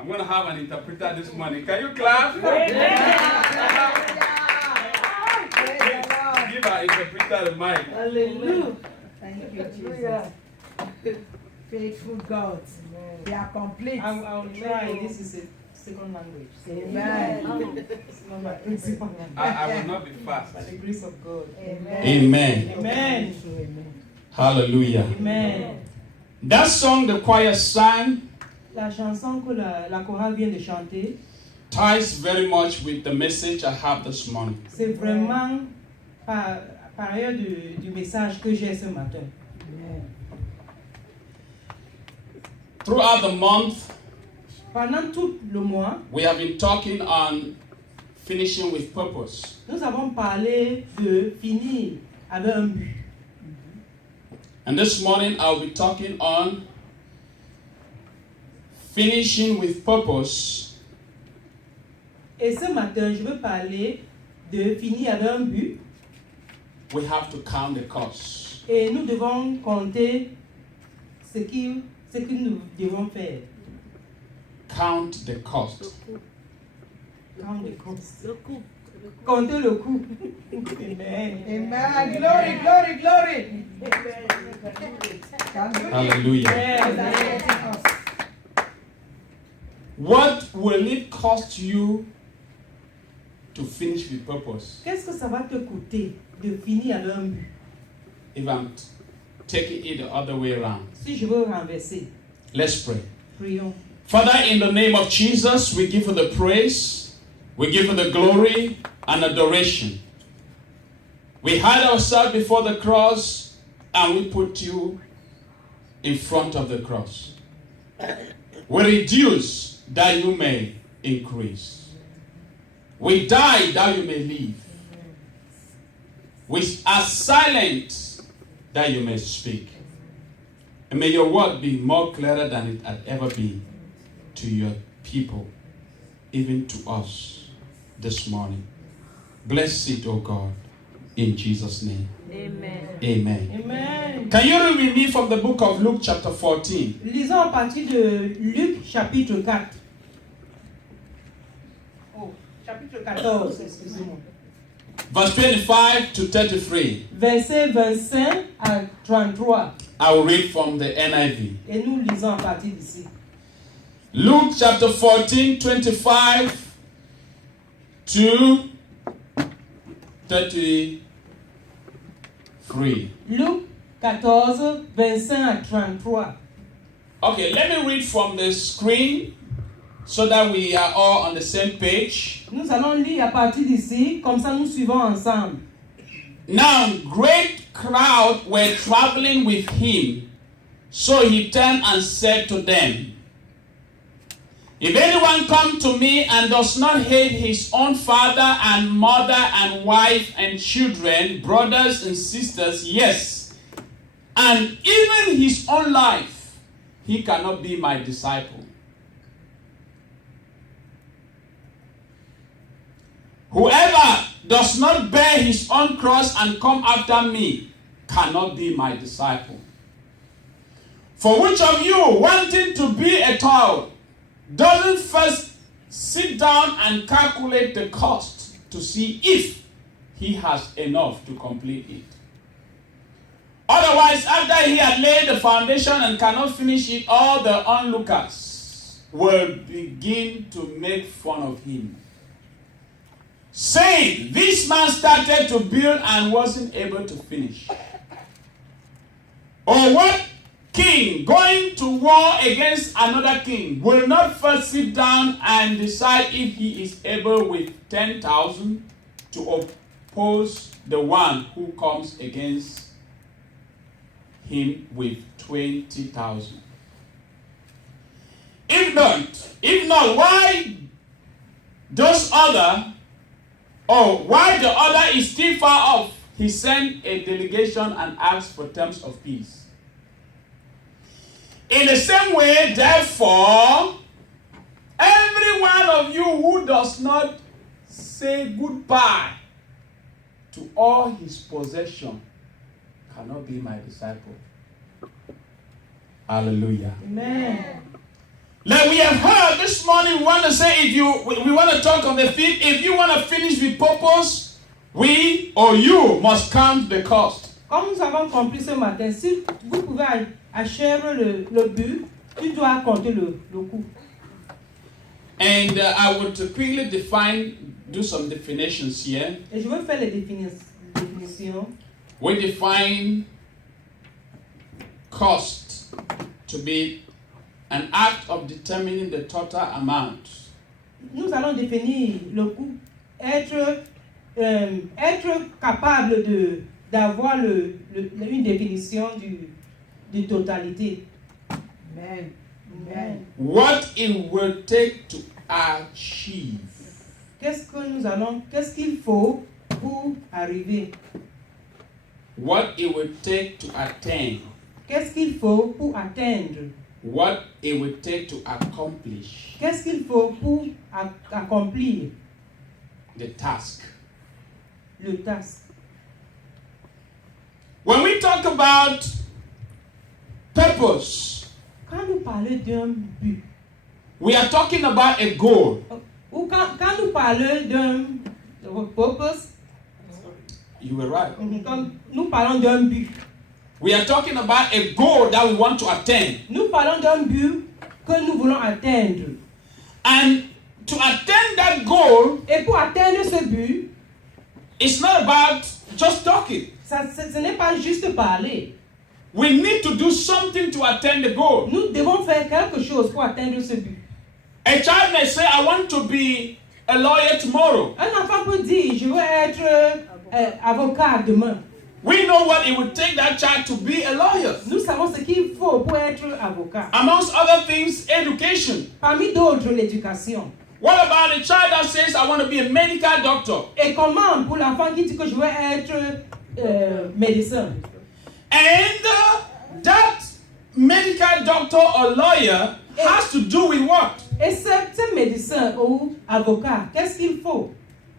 I'm going to have an interpreter this morning. Can you clap? Give our interpreter the mic. Hallelujah. Thank you, Jesus. Faithful God. They are complete. I'll try. This is a second language. Amen. It's not my principal language. I will not be fast. By the grace of God. Amen. Amen. Amen. Hallelujah. Amen. That song the choir sang La chanson que la chorale vient de chanter, ties very much with the message I have this morning. c'est vraiment par ailleurs du message que j'ai ce matin. Amen. Throughout the month, Pendant tout le mois, we have been talking on finishing with purpose. nous avons parlé de finir avec un but. And this morning I'll be talking on finishing with purpose Et ce matin, je veux parler de finir avec un but. we have to count the cost. Et nous devons compter ce que nous devons faire. Count the cost. Count the cost. Compter le coût. Amen. Amen. Glory, glory, glory. Hallelujah. Amen. What will it cost you to finish with purpose? Qu'est-ce que ça va te coûter de finir avec un but? If I'm taking it the other way around. Si je veux renverser, Let's pray. prions. Father, in the name of Jesus, we give you the praise, we give you the glory and adoration. We hide ourselves before the cross and we put you in front of the cross. We reduce that you may increase. We die that you may live. We are silent that you may speak. And may your word be more clearer than it had ever been to your people, even to us this morning. Bless it, O God, in Jesus' name. Amen. Amen. Amen. Can you read with me from the book of Luke chapter 14? Lisons à partir de Luc chapitre 4. Oh, chapitre 14, excusez-moi. Verse 25 to 33. Verset 25 à 33. I will read from the NIV. Et nous lisons à partir d'ici. Luke chapter 14, 25 to 33. Luc 14, 25 à 33. Okay, let me read from the screen so that we are all on the same page. Nous allons lire à partir d'ici, comme ça nous suivons ensemble. Now, great crowd were traveling with him, so he turned and said to them, if anyone come to me and does not hate his own father and mother and wife and children, brothers and sisters, yes, and even his own life, he cannot be my disciple. Whoever does not bear his own cross and come after me cannot be my disciple. For which of you, wanting to be a child, doesn't first sit down and calculate the cost to see if he has enough to complete it? Otherwise, after he had laid the foundation and cannot finish it, all the onlookers will begin to make fun of him, saying, this man started to build and wasn't able to finish. Or what king going to war against another king will not first sit down and decide if he is able with 10,000 to oppose the one who comes against him with 20,000? If not, why does other, or why the other is still far off, he sent a delegation and asked for terms of peace. In the same way, therefore, every one of you who does not say goodbye to all his possession cannot be my disciple. Hallelujah. Amen. Like we have heard this morning, Normally, we want to say we want to talk on the field. If you want to finish with purpose, we or you must count the cost. Comme nous avons compris ce matin, si vous pouvez achever le but, tu dois compter le coût. And I would quickly do some definitions here. Et je vais faire les définitions. We define cost to be an act of determining the total amount. Nous allons définir le coût, être capable d'avoir une définition du totalité. Amen. Amen. What it will take to achieve. Qu'est-ce qu'il faut pour arriver? What it will take to attain. Qu'est-ce qu'il faut pour atteindre? What it will take to accomplish. Qu'est-ce qu'il faut pour accomplir The task. le task? When we talk about purpose, Quand nous parlons d'un but, we are talking about a goal. ou quand nous parlons d'un purpose, You were right. quand nous parlons d'un but, We are talking about a goal that we want to attain. nous parlons d'un but que nous voulons atteindre. And to attain that goal, Et pour atteindre ce but, it's not about just talking. ce n'est pas juste parler. We need to do something to attain the goal. Nous devons faire quelque chose pour atteindre ce but. A child may say, I want to be a lawyer tomorrow. Un enfant peut dire, je veux être avocat demain. We know what it would take that child to be a lawyer. Nous savons ce qu'il faut pour être avocat. Amongst other things, education. Parmi d'autres, l'éducation. What about a child that says, I want to be a medical doctor? Et comment pour l'enfant qui dit que je veux être médecin? And that medical doctor or lawyer has to do with what? Et ce médecin ou avocat, qu'est-ce qu'il faut?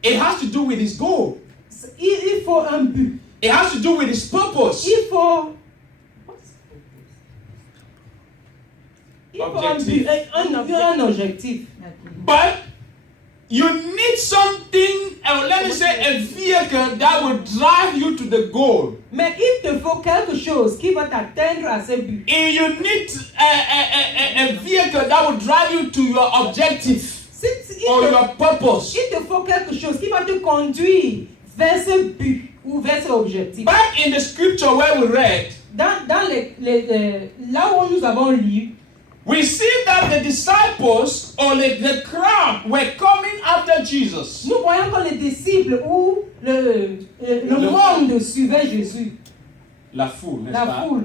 It has to do with his goal. Il faut un but. It has to do with his purpose. Il faut Objectif. un objectif. But you need something, or let me say a vehicle that will drive you to the goal. Mais il te faut quelque chose qui va t'atteindre à ce but. And you need a vehicle that will drive you to your objective or your purpose. Il te faut quelque chose qui va te conduire vers ce but ou vers cet objectif. Back in the scripture where we read, Dans là où nous avons lu, we see that the disciples or the crowd were coming after Jesus. nous voyons que les disciples ou le monde suivait Jésus. La foule, n'est-ce La pas? foule.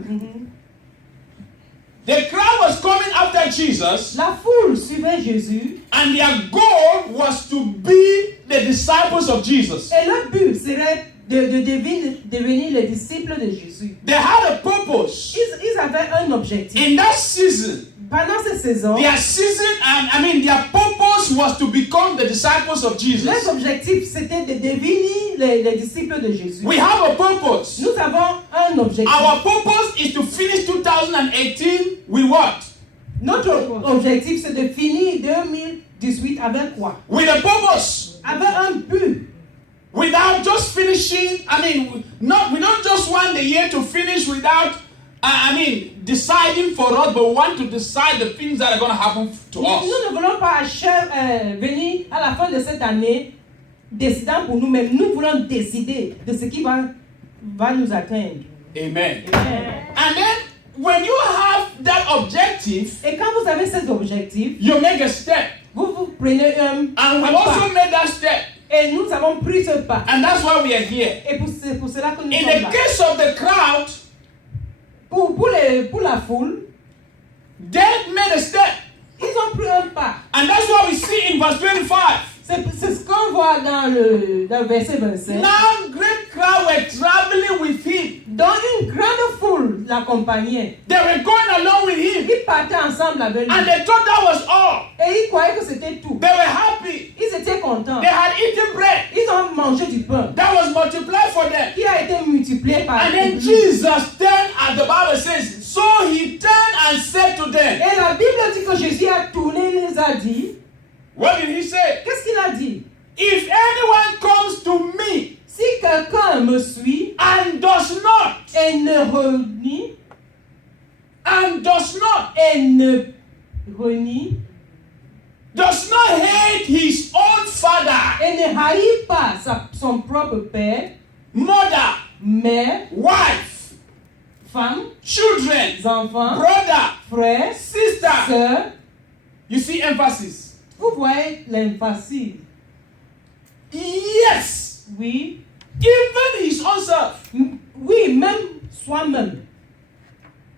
The crowd was coming after Jesus, La foule suivait Jésus. and their goal was to be the disciples of Jesus. Et le but serait de devenir les disciples de Jésus. They had a purpose. Ils avaient un objectif. In that season, Pendant cette saison, their purpose was to become the disciples of Jesus. leur objectif c'était de devenir les disciples de Jésus. We have a purpose. Nous avons un objectif. Our purpose is to finish 2018 with what? Notre objectif c'est de finir 2018 avec quoi? With a purpose. Avec un but. Without just finishing, we don't just want the year to finish without, deciding for us, but we want to decide the things that are going to happen to us. Nous ne voulons pas venir à la fin de cette année décidant pour nous-mêmes. Nous voulons décider de ce qui va nous atteindre. Amen. Amen. And then, when you have that objective, Et quand vous avez cet objectif, you make a step. vous prenez un And we pas. also made that step. Et nous avons pris ce pas. And that's why we are here. Et c'est pour cela que nous In sommes the là. case of the crowd, Pour la foule, they made a step. ils ont pris un pas. And that's what we see in verse 25. C'est ce qu'on voit dans le verset 25. Now great crowd were traveling with him. Dont une grande foule l'accompagnait. They were going along with him. Ils partaient ensemble avec lui. And they thought that was all. Et ils croyaient que c'était tout. They were happy. Ils étaient contents. They had eaten bread Ils ont mangé du pain that was multiplied for them. qui a été multiplié par And then Jesus turned, as the Bible says, so he turned and said to them, Et la Bible dit que Jésus a tourné et les a dit, What did he say? Qu'est-ce qu'il a dit? If anyone comes to me Si quelqu'un me suit and does not, et ne renie, and does not hate his own father, et ne haït pas son propre père, mother, mère, wife, femme, children, enfants, brother, frères, sister. sœurs, You see emphasis. vous voyez l'emphasis. Yes, Oui, even his own self. oui, même soi-même.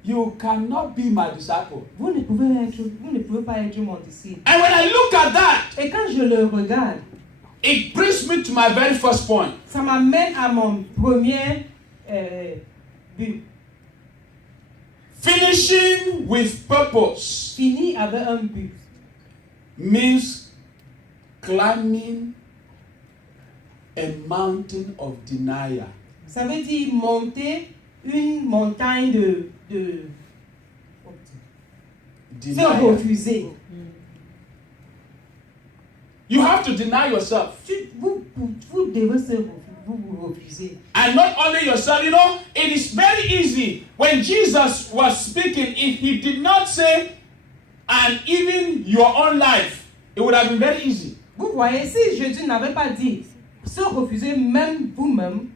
You cannot be my disciple. Vous ne pouvez pas être mon disciple. And when I look at that, Et quand je le regarde, it brings me to my very first point. ça m'amène à mon premier but. Finishing with purpose Fini avec un but. means climbing a mountain of denial. Ça veut dire monter une montagne de se Denial. refuser. You have to deny yourself. Vous devez vous refuser. And not only yourself, you know, it is very easy. When Jesus was speaking, if he did not say, and even your own life, it would have been very easy. Vous voyez, si Jésus n'avait pas dit se refuser même vous-même,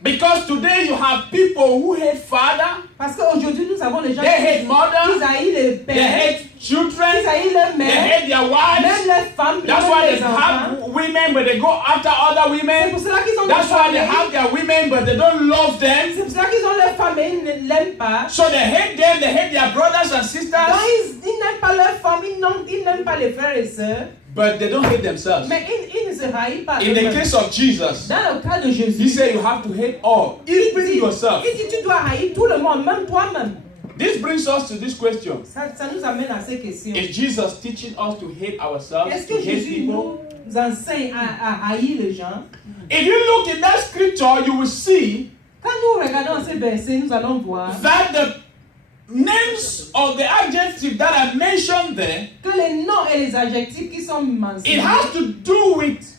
Because today you have people who hate father, parce qu'aujourd'hui nous avons les gens they hate qui mother, haïssent les they pères, hate qui children, haïssent les they mères, hate their wives. même les femmes, That's même why they les enfants. have women, but they go after other C'est women. pour cela qu'ils ont That's des why they familles. have their women, but they don't love them. C'est pour cela qu'ils ont leurs femmes et ils ne l'aiment pas. So they hate them, they hate their brothers and Donc sisters, ils n'aiment pas leurs femmes, ils n'aiment pas les frères et sœurs, but they don't hate themselves. mais ils ne se haïssent pas In the eux-mêmes. case of Jesus, Dans le cas de he Jésus, said you have to hate all, even yourself. il dit tu dois haïr tout le monde, même toi-même. This brings us to this question. Ça nous amène à ces questions. Is Jesus teaching us to hate ourselves, Est-ce to que hate Jésus people? nous enseigne à haïr les gens? If you look in that scripture, you will see Quand nous regardons ces versets, nous allons voir that the names of the adjectives that are mentioned there, que les noms et les adjectifs qui sont it mentionnés, has to do with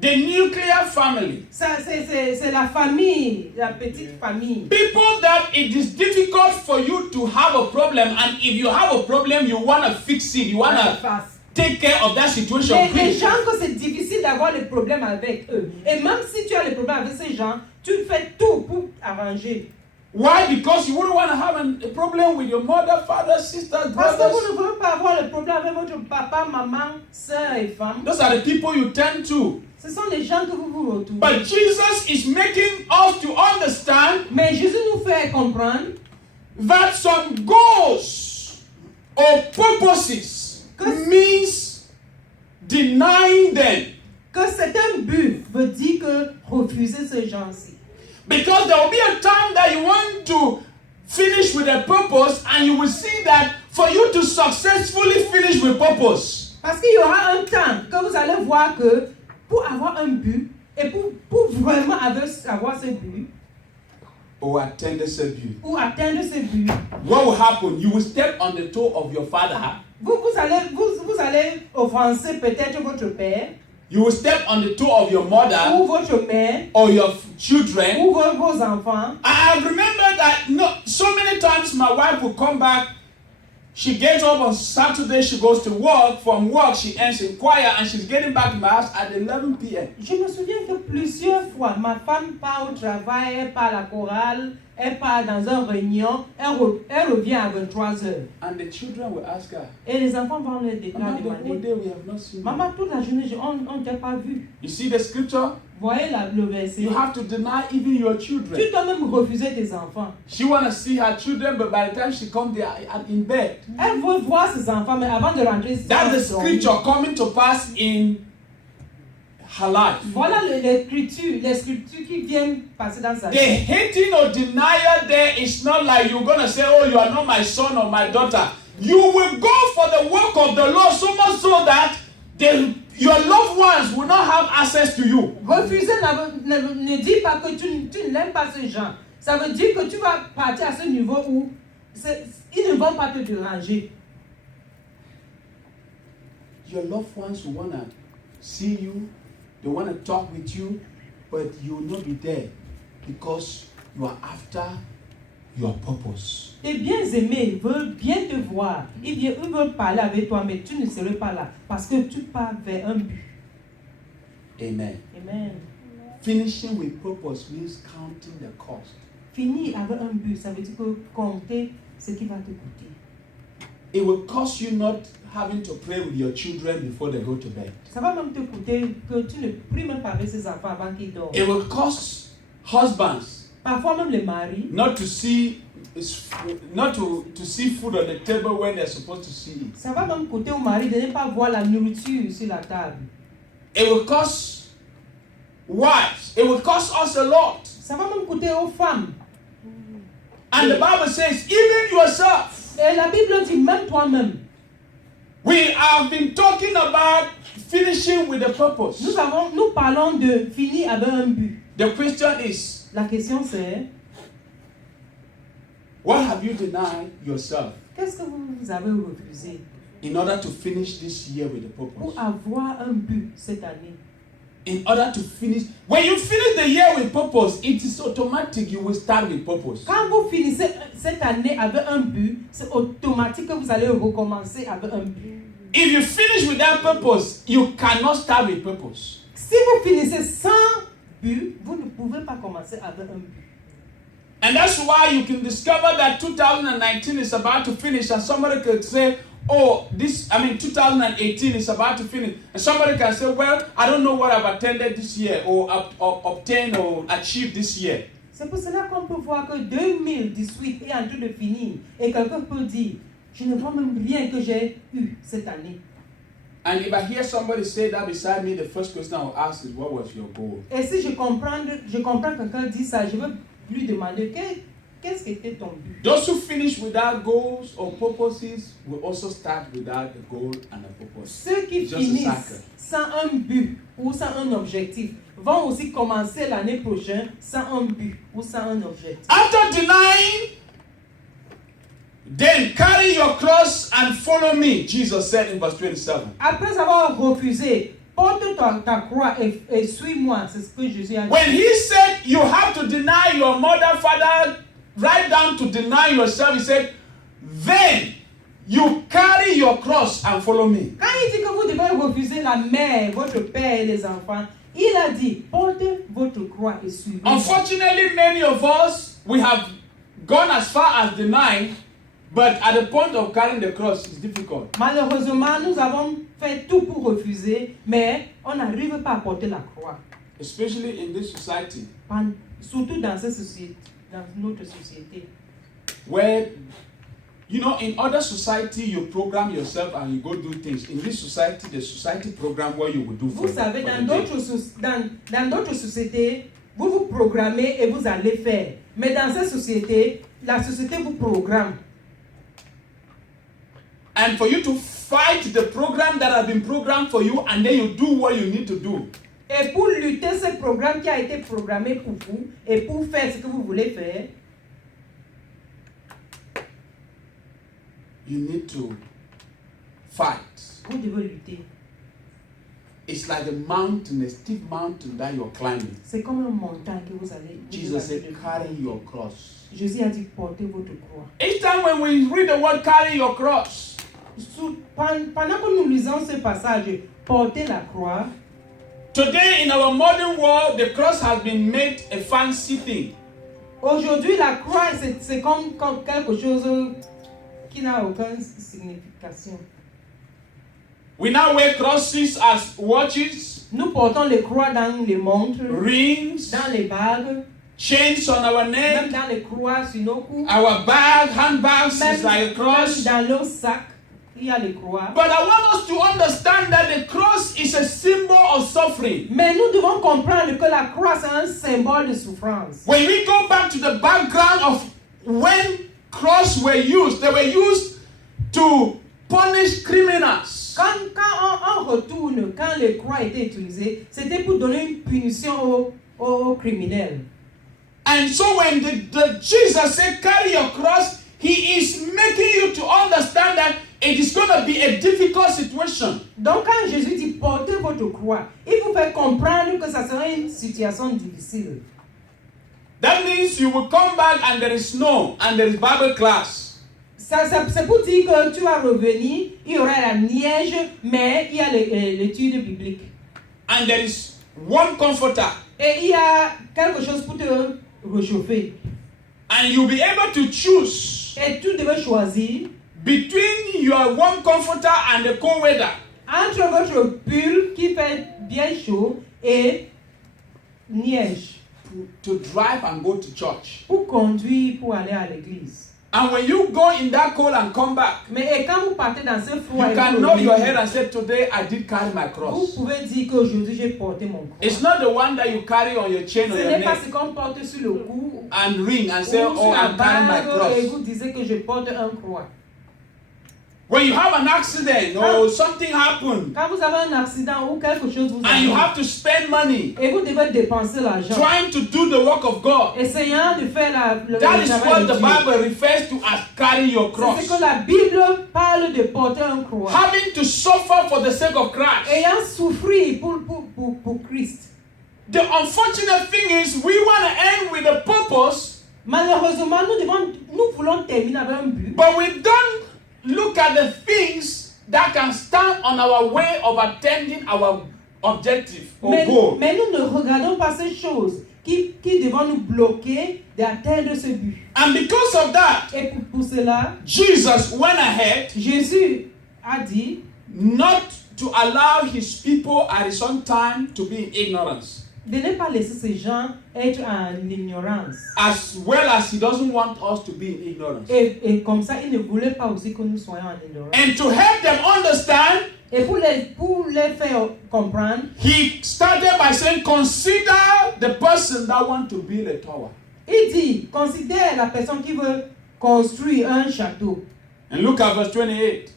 the nuclear family. c'est la famille, la petite famille. People that it is difficult for you to have a problem, and if you have a problem, you want to fix it, you want to take care of that situation. Les quick. gens que c'est difficile d'avoir des problèmes avec eux. Et même si tu as des problèmes avec ces gens, tu fais tout pour arranger. Why? Because you wouldn't want to have a problem with your mother, father, sister, Parce que brothers. vous ne voulez pas avoir le problème avec votre papa, maman, soeur et femme. Those are the people you turn to. Ce sont les gens que vous vous retrouvez. But Jesus is making us to understand Mais Jésus nous fait comprendre that some goals or purposes means denying them. que c'est un but veut dire que refuser ces gens-ci. Because there will be a time that you want to finish with a purpose, and you will see that for you to successfully finish with purpose, Parce qu'il y aura un temps que vous allez voir que pour avoir un but et pour vraiment avoir ce but, or atteindre ce but, pour atteindre ce but, what will happen? You will step on the toe of your father. vous allez offenser peut-être votre père You will step on the toe of your mother ou votre mère or your children. ou vos enfants. I remember that so many times my wife will come back. She gets up on Saturday, she goes to work. From work, she ends in choir, and she's getting back to my house at 11 p.m. Je me souviens que plusieurs fois, ma femme part au travail, elle part à la chorale, elle part dans une réunion, elle revient à 23h. And the children will ask her, Et les enfants vont le Mama, the whole demander, day we have not seen you. maman, toute la journée, on ne t'a pas vu. You see the scripture? Voyez le verset. You have to deny even your children. Tu dois même refuser tes enfants. She want to see her children, but by the time she comes, they are in bed. Elle veut voir ses enfants, mais avant de rentrer, That's the scripture coming to pass in her life. Voilà les scriptures qui viennent passer dans sa The vie. hating or denial there is not like you're going to say, oh, you are not my son or my daughter. You will go for the work of the Lord so much so that your loved ones will not have access to you. Refuser ne dit pas que tu n'aimes pas ces gens. Ça veut dire que tu vas partir à ce niveau où ils ne vont pas te déranger. your loved ones will want to see you, they want to talk with you, but you will not be there because you are after your purpose. Tes bien-aimés veulent bien te voir. Ils veulent parler avec toi, mais tu ne serais pas là parce que tu pars vers un but. Amen. Amen. Finishing with purpose means counting the cost. Finir avec un but, ça veut dire que compter ce qui va te coûter. It will cost you not having to pray with your children before they go to bed. Ça va même te coûter que tu ne pries même pas avec ses enfants avant qu'ils dorment. It will cost husbands Parfois même les maris, not to see food on the table when they're supposed to see it. ça va même coûter aux maris de ne pas voir la nourriture sur la table. It will cost wives. It will cost us a lot. Ça va même coûter aux femmes. And the Bible says, even yourself. Et la Bible dit même toi-même. We have been talking about finishing with a purpose. Nous parlons de finir avec un but. The question is, La question c'est, what have you denied yourself qu'est-ce que vous avez refusé in order to finish this year with a pour purpose? avoir un but cette année? In order to finish, when you finish the year with purpose, it is automatic you will start with purpose. Quand vous finissez cette année avec un but, c'est automatique que vous allez recommencer avec un but. If you finish with that purpose, you cannot start with purpose. Si vous finissez sans but, vous ne pouvez pas commencer avec un but. And that's why you can discover that 2019 is about to finish, and somebody could say, 2018 is about to finish. And somebody can say, well, I don't know what I've attended this year or obtained or achieved this year. C'est pour cela qu'on peut voir que 2018 est en train de finir. Et quelqu'un peut dire, je ne vois même rien que j'ai eu cette année. And if I hear somebody say that beside me, the first question I will ask is, what was your goal? Et si je comprends quelqu'un dire ça, je vais lui demander, qu'est-ce qui était ton but? Those who finish without goals or purposes will also start without a goal and a purpose. Ceux qui Just a finissent cycle. sans un but ou sans un objectif vont aussi commencer l'année prochaine sans un but ou sans un objectif. After denying, then carry your cross and follow me, Jesus said in verse 27. Après avoir refusé, porte ta croix et suis-moi. C'est ce que Jésus a dit. When he said you have to deny your mother, father, right down to deny yourself, he said, then you carry your cross and follow me. Quand il dit que vous devez refuser la mère, votre père et les enfants, il a dit, portez votre croix et suivez-moi. Unfortunately, many of us, we have gone as far as denying, but at the point of carrying the cross, it's difficult. Malheureusement, nous avons fait tout pour refuser, mais on n'arrive pas à porter la croix. Especially in this society, Surtout dans cette société, dans notre société. where, in other society, you program yourself and you go do things. In this society, the society program what you will do for Vous savez, for dans the day. d'autres sociétés, vous vous programmez et vous allez faire. Mais dans cette société, la société vous programme. And for you to fight the program that has been programmed for you, and then you do what you need to do. Et pour lutter ce programme qui a été programmé pour vous, et pour faire ce que vous voulez faire, You need to fight. vous devez lutter. It's like a mountain, a steep mountain that you're climbing. C'est comme une montagne que vous allez. Jesus said, carry your cross. Jésus a dit, portez votre croix. Each time when we read the word carry your cross, Pendant que nous lisons ce passage, portez la croix. today in our modern world, the cross has been made a fancy thing. Aujourd'hui, la croix, c'est comme quelque chose qui n'a aucune signification. We now wear crosses as watches, Nous portons les croix dans les montres, rings, dans les bagues, chains on our même neck. dans les croix sur nos coups, Our handbags is like a même cross. dans nos sacs, il y a les croix. But I want us to understand that the cross is a symbol of suffering. Mais nous devons comprendre que la croix, c'est un symbole de souffrance. When we go back to the background of when crosses were used, they were used to punish criminals. Quand on retourne, quand les croix étaient utilisées, c'était pour donner une punition aux criminels. And so when the Jesus said, carry your cross, he is making you to understand that it is going to be a difficult situation. Donc quand Jésus dit portez votre croix, il vous fait comprendre que ça sera une situation difficile. That means you will come back and there is snow and there is Bible class. C'est pour dire que tu vas revenir, il y aura la neige, mais il y a l'étude biblique. And there is one comforter. Et il y a quelque chose pour te réchauffer. And you'll be able to choose Et tu devais choisir between your warm comforter and the cold weather. entre votre pull qui fait bien chaud et neige To drive and go to church. pour conduire pour aller à l'église. And when you go in that cold and come back, Mais et quand vous partez dans ce froid, you et can vous know your revenez, head and say, today I did carry my vous cross. pouvez dire qu'aujourd'hui j'ai porté mon croix. It's not the one that you carry on your chain Ce or your n'est pas neck ce qu'on porte sur le cou and ring and ou say, sur oh, la I'm carrying my bague et cross. vous disiez que je porte un croix. When you have an accident or something happened Quand vous avez un accident ou quelque chose vous and you arrive have to spend money et vous devez dépenser l'argent, trying to do the work of God, essayant de faire le that is travail what de the Dieu. Bible refers to as carry your C'est cross. ce que la Bible parle de porter un croix. Having to suffer for the sake of Christ. Ayant souffert pour Christ. The unfortunate thing is we want to end with a purpose, Malheureusement, nous voulons terminer avec un but, but we don't look at the things that can stand on our way of attending our objective or goal. mais nous ne regardons pas ces choses qui devront nous bloquer d'atteindre ce but. And because of that, Et pour cela, Jesus went ahead Jésus a dit not to allow his people at his own time to be in ignorance, de ne pas laisser ces gens être en ignorance. as well as he doesn't want us to be in ignorance. Et comme ça, il ne voulait pas aussi que nous soyons en ignorance. And to help them understand, Et pour les faire comprendre, he started by saying, consider the person that wants to build a tower. il dit, considère la personne qui veut construire un château. And look at verse 28.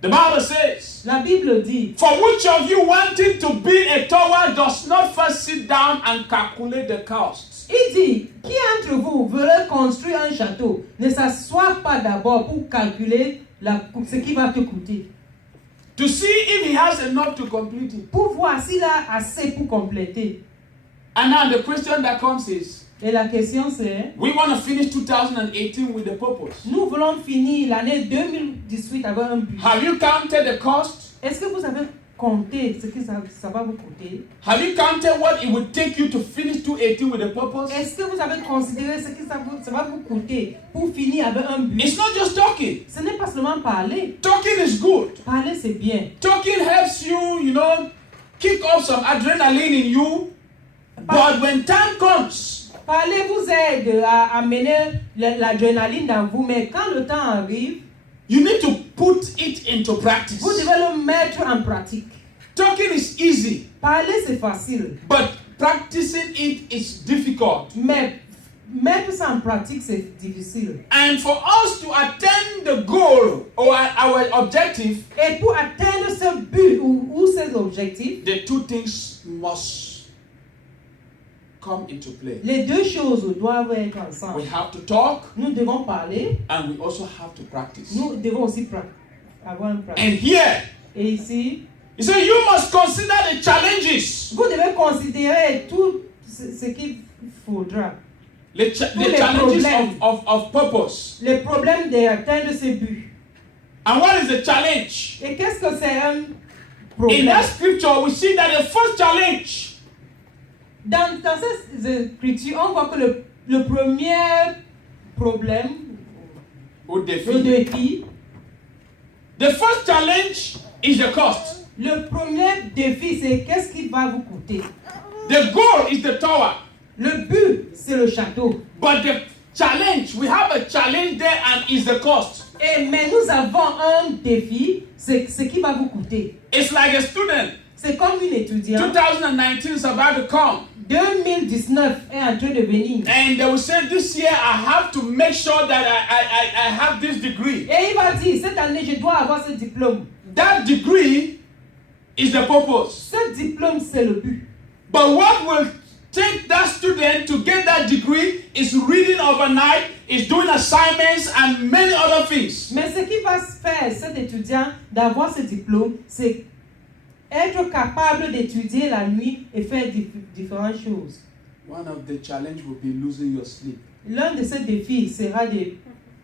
The Bible says, La Bible dit, for which of you wanting to build a tower does not first sit down and calculate the costs? il dit, qui entre vous veut construire un château ne s'assoit pas d'abord pour calculer ce qui va te coûter. To see if he has enough to complete it. Pour voir s'il a assez pour compléter. And now the question that comes is, Et la question c'est, we want to finish 2018 with a purpose. nous voulons finir l'année 2018 avec un but. Have you counted the cost? Est-ce que vous avez compté ce que ça va vous coûter? Have you counted what it would take you to finish 2018 with a purpose? Est-ce que vous avez considéré ce que ça va vous coûter pour finir avec un but? It's not just talking. Ce n'est pas seulement parler. Talking is good. Parler c'est bien. Talking helps you, kick off some adrenaline in you. But when time comes, Parler vous aide à amener l'adrénaline dans vous, mais quand le temps arrive, you need to put it into practice. vous devez le mettre en pratique. Talking is easy, Parler c'est facile, but practicing it is difficult. mais mettre ça en pratique c'est difficile. And for us to attain the goal or our objective, Et pour atteindre ce but ou ces objectifs, the two things must come into play. les deux choses doivent être We ensemble. have to talk Nous devons parler, and we also have to practice. nous devons aussi avoir une pratique. And here, Et ici, he said, you must consider the challenges. vous devez considérer tout ce qu'il faudra. The les challenges problèmes. of purpose. Les problèmes d'atteindre ce but. And what is the challenge? Et qu'est-ce que c'est un In problème? that scripture, we see that the first challenge Dans ces écritures, on voit que le premier problème, would le defeat. défi, The first challenge is the cost. le premier défi, c'est qu'est-ce qui va vous coûter. The goal is the tower. Le but, c'est le château. But the challenge, we have a challenge there and is the cost. Mais nous avons un défi, c'est ce qui va vous coûter. It's like a student. C'est comme une étudiante. 2019 is about to come. 2019 est en train de venir. And they will say, this year I have to make sure that I have this degree. Et il va dire, cette année, je dois avoir ce diplôme. That degree is the purpose. Ce diplôme, c'est le but. But what will take that student to get that degree is reading overnight, is doing assignments and many other things. Mais ce qui va faire cet étudiant d'avoir ce diplôme, c'est être capable d'étudier la nuit et faire différentes choses. One of the challenge will be losing your sleep. L'un de ces défis sera de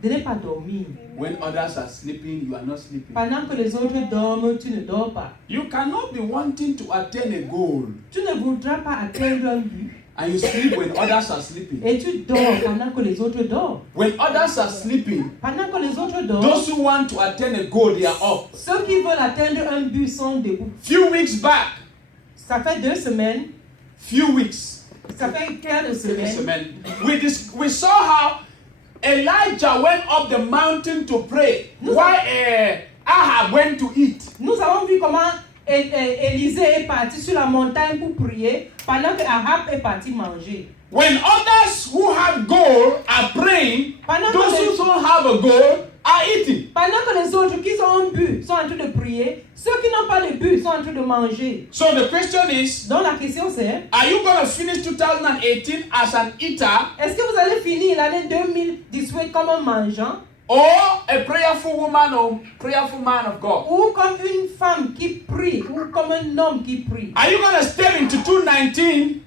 ne pas dormir. When others are sleeping, you are not sleeping. Pendant que les autres dorment, tu ne dors pas. You cannot be wanting to attain a goal Tu ne voudras pas atteindre un but and you sleep when others are sleeping. et tu dors pendant que les autres dorment. When others are sleeping, Pendant que les autres dorment, those who want to attain a goal, they are up. ceux qui veulent atteindre un but sont debout. Few weeks back, Ça fait 2 semaines, few weeks, ça fait 15 semaines. we saw how Elijah went up the mountain to pray while Ahab went to eat. Nous avons vu comment Élisée est parti sur la montagne pour prier pendant que Ahab est parti manger. When others who have goal are praying, those who don't have a goal are eating. Pendant que les autres qui ont un but sont en train de prier, ceux qui n'ont pas de but sont en train de manger. So the question is, Donc la question c'est, are you going to finish 2018 as an eater est-ce que vous allez finir l'année 2018 comme un mangeant or a prayerful woman or prayerful man of God? ou comme une femme qui prie ou comme un homme qui prie? Are you going to step into 2019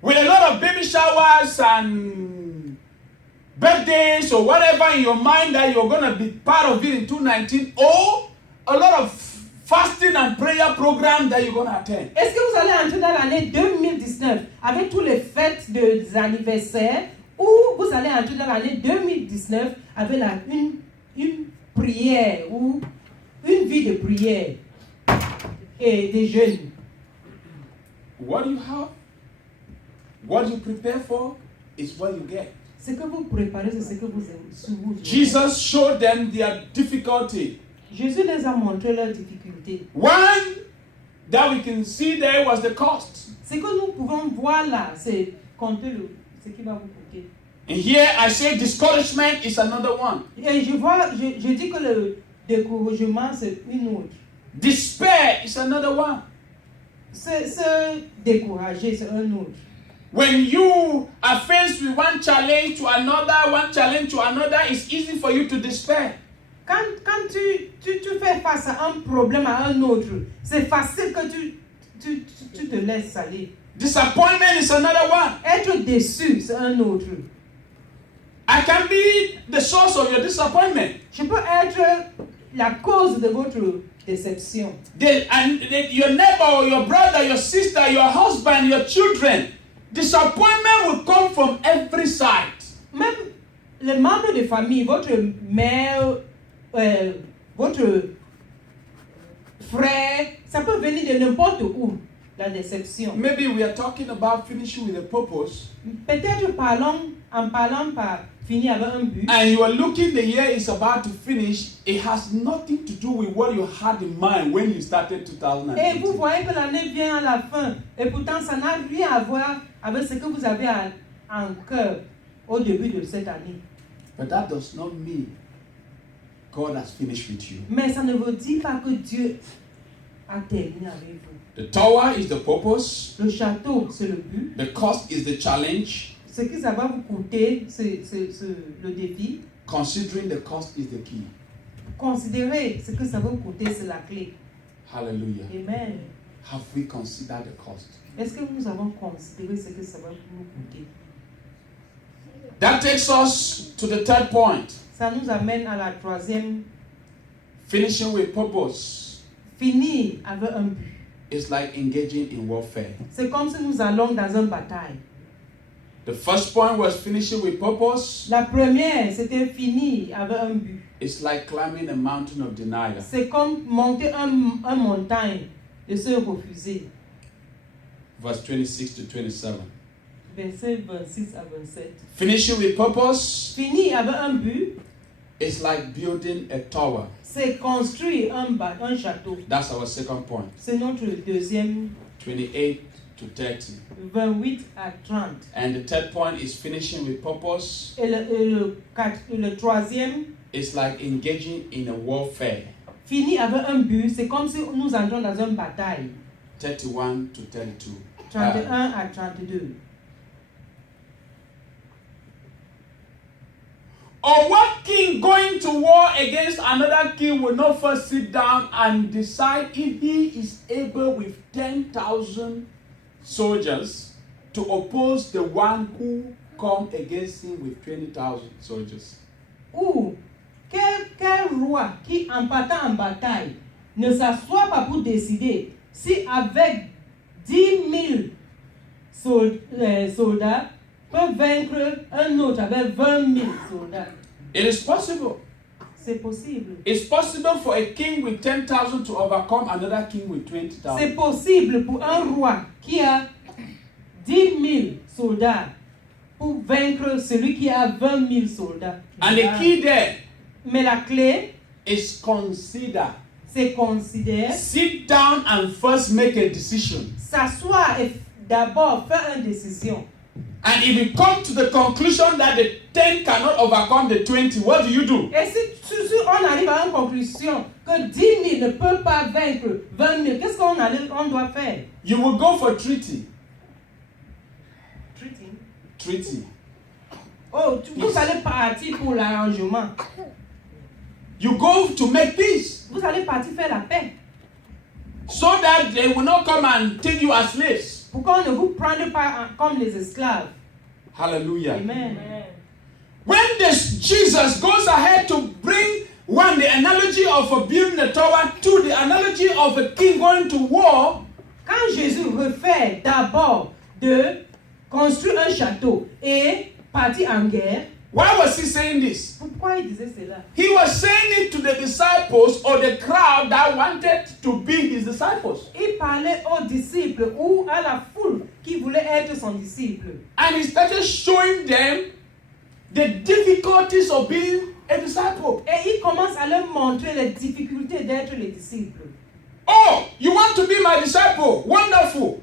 with a lot of baby showers and birthdays or whatever in your mind that you're going to be part of it in 2019, or a lot of fasting and prayer program that you're going to attend? Est-ce que vous allez entrer dans l'année 2019 avec tous les fêtes des anniversaires ou vous allez entrer dans l'année 2019 avec une prière ou une vie de prière et des jeûnes? What you have, what you prepare for is what you get. Ce que vous préparez, c'est ce que vous aurez. Jesus showed them their difficulty. Jésus les a montré leurs difficultés. One that we can see there was the cost. Ce que nous pouvons voir là, c'est compter ce qui va vous coûter. And here I say discouragement is another one. Et je dis que le découragement, c'est une autre. Despair is another one. Se décourager, c'est un autre. When you are faced with one challenge to another, it's easy for you to despair. Quand tu fais face à un problème, à un autre, c'est facile que tu te laisses aller. Disappointment is another one. Être déçu, c'est un autre. I can be the source of your disappointment. Je peux être la cause de votre déception. Your neighbor, your brother, your sister, your husband, your children. Disappointment will come from every side. Même les membres de famille, votre mère, votre frère, ça peut venir de n'importe où, la déception. Maybe we are talking about finishing with a purpose. Peut-être en parlant par finir avec un but. And you are looking, the year is about to finish. It has nothing to do with what you had in mind when you started 2018. Et vous voyez que l'année vient à la fin. Et pourtant, ça n'a rien à voir avec ce que vous avez en cœur au début de cette année. But that does not mean God has finished with you. Mais ça ne veut dire pas que Dieu a terminé avec vous. The tower is the purpose. Le château, c'est le but. The cost is the challenge. Ce que ça va vous coûter, c'est le défi. Considering the cost is the key. Considérez ce que ça va vous coûter, c'est la clé. Hallelujah. Amen. Have we considered the cost? Est-ce que nous avons considéré ce que ça va nous coûter? That takes us to the third point. Ça nous amène à la troisième. Finishing with purpose. Finir avec un but. It's like engaging in warfare. C'est comme si nous allons dans une bataille. The first point was finishing with purpose. La première, c'était finir avec un but. It's like climbing a mountain of denial. C'est comme monter un montagne de se refuser. Verse 26 to 27. Verset 26 à 27. Finishing with purpose. Finir avec un but. It's like building a tower. C'est construire un château. That's our second point. C'est notre deuxième. 28 to 30. 28 à 30. And the third point is finishing with purpose. Et le troisième. It's like engaging in a warfare. Finir avec un but, c'est comme si nous entrons dans une bataille. 31 to 32. 31 à 32. Or what king going to war against another king will not first sit down and decide if he is able with 10,000 soldiers to oppose the one who come against him with 20,000 soldiers? Ou quel roi qui, en partant en bataille, ne s'assoit pas pour décider si avec 10 000 soldats peut vaincre un autre avec 20 000 soldats. It is possible. C'est possible. It's possible for a king with 10,000 to overcome another king with 20,000. C'est possible pour un roi qui a 10 000 soldats pour vaincre celui qui a 20 000 soldats. And the key there Mais la clé, is consider. c'est considérer, Sit down and first make a decision. s'asseoir et d'abord faire une décision. And if you come to the conclusion that the 10 cannot overcome the 20, what do you do? Et si on arrive à une conclusion que 10 000 ne peut pas vaincre 20 000, qu'est-ce qu'on doit faire? You will go for treaty. Treaty. Oh, vous allez partir pour l'arrangement. You go to make peace Vous allez partir faire la paix. so that they will not come and take you as slaves. Pour qu'on ne vous prenne pas comme les esclaves. Hallelujah. Amen. When Jesus goes ahead to bring the analogy of building a tower to the analogy of a king going to war, Quand Jésus refait d'abord de construire un château et partir en guerre, why was he saying this? pourquoi il disait cela? He was saying it to the disciples or the crowd that wanted to be his disciples. Il parlait aux disciples ou à la foule qui voulait être son disciple. And he started showing them the difficulties of being a disciple. Et il commence à leur montrer les difficultés d'être les disciples. Oh, you want to be my disciple? Wonderful.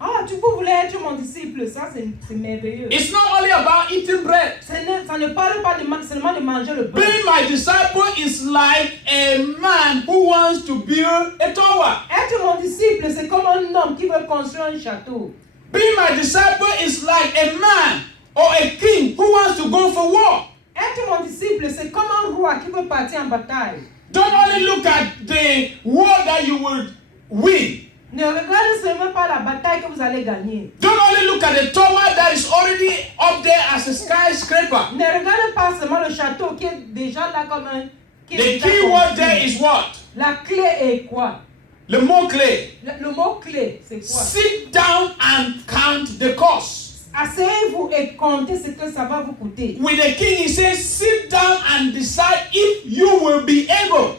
Ah, tu voulais être mon disciple, ça c'est merveilleux. It's not only about eating bread. Ça ne parle pas seulement de manger le pain. Being my disciple is like a man who wants to build a tower. Être mon disciple, c'est comme un homme qui veut construire un château. Being my disciple is like a man or a king who wants to go for war. Être mon disciple, c'est comme un roi qui veut partir en bataille. Don't only look at the war that you will win. Ne regardez seulement pas la bataille que vous allez gagner. Don't only look at the tower that is already up there as a skyscraper. Ne regardez pas seulement le château qui est déjà là comme un... The key word there is what? La clé est quoi? Le mot-clé. Le mot clé, c'est quoi? Sit down and count the cost. Asseyez-vous et comptez ce que ça va vous coûter. With the king, he says, sit down and decide if you will be able.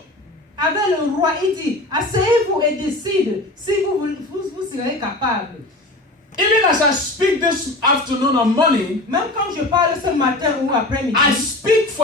Avec le roi, il dit, asseyez-vous et décide si vous serez capable. Even as I speak this afternoon or morning, Même quand je parle ce matin ou après-midi, I speak for